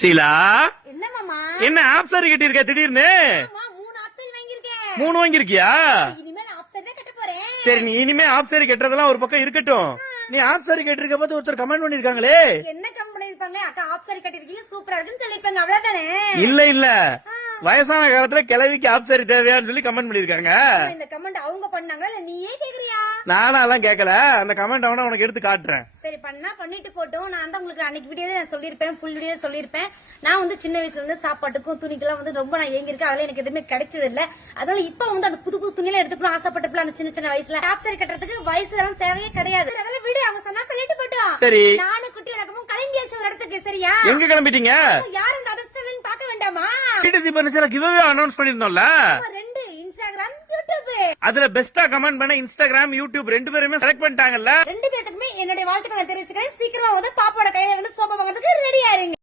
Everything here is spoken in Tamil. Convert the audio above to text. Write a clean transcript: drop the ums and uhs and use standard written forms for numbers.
ஷீலா, என்ன மாமா? என்ன ஆப் சாரி கட்டி இருக்க திடீர்னு? ஆமா, 3 ஆப் சாரி வாங்கியிருக்கேன். 3 வாங்கிருக்கியா? இனிமேல் ஆப் சாரி தான் கட்ட போறேன். சரி, நீ இனிமே ஆப் சாரி கட்டுறதெல்லாம் ஒரு பக்கம் இருக்கட்டும். நீ ஆப் சாரி கட்டிருக்க பார்த்து ஒருத்தர் கமெண்ட் பண்ணிருக்காங்களே. என்ன கம்பெனி இருப்பாங்க? அக்கா ஆப் சாரி கட்டிருக்கீங்க, சூப்பரா இருக்குன்னு சொல்லிருப்பாங்க, அவ்வளவுதானே? இல்ல வயசான காலத்துல கிழவிக்கு ஆப் சாரி தேவையான்னு சொல்லி கமெண்ட் பண்ணிருக்காங்க. இந்த கமெண்ட் அவங்க பண்ணாங்களா இல்ல நீயே கேக்குறியா? நானாலாம் கேட்கல. அந்த கமெண்ட் அவன உனக்கு எடுத்து காட்டுறேன். சரி, பண்ணா பண்ணிட்டு போட்டோம். நான் தான் உங்களுக்கு அன்னைக்கு வீடியோல சொல்லிருப்பேன், ஃபுல் வீடியோ சொல்லிருப்பேன். நான் வந்து சின்ன வயசுல இருந்து சாப்பாட்டுக்கும் துணிக்கெல்லாம் வந்து ரொம்ப நான் ஏங்கிருக்கேன். அதெல்லாம் எனக்கு எதுவுமே கிடைச்சது இல்ல. அதனால இப்ப வந்து அந்த புது புது துணியெல்லாம் எடுத்துக்கணும் ஆசைப்பட்டப்பல அந்த சின்ன சின்ன வயசுல ஆப் சாரி கட்டுறதுக்கு வயசு எல்லாம் தேவையே கிடையாது. அதெல்லாம் வீடியோ அவங்க சொன்னா சொல்லிட்டு போட்டோம். சரி, நானும் குட்டி நடக்கமும் கிளம்பியாச்சு ஒரு இடத்துக்கு. சரியா? எங்க கிளம்பிட்டீங்க? யாரும் இந்த அதிர்ஷ்டம் பார்க்க வேண்டாமா? டிடிசி பர்னிச்சர் கிவ்அவே அனௌன்ஸ் பண்ணிருந்தோம்ல. 2 இன்ஸ்டாகிராம், யூடியூப். அதுல பெஸ்டா கமெண்ட் பண்ண இன்ஸ்டாகிராம், யூடியூப் 2 பேருமே செலக்ட் பண்ணிட்டாங்கல்ல. 2 பேத்துக்குமே என்னுடைய வாழ்த்துக்களை தெரிவிச்சுக்கிறேன். சீக்கிரமா வந்து பாப்பாவோட கையில வந்து சோபா வாங்குறதுக்கு ரெடியா இருங்க.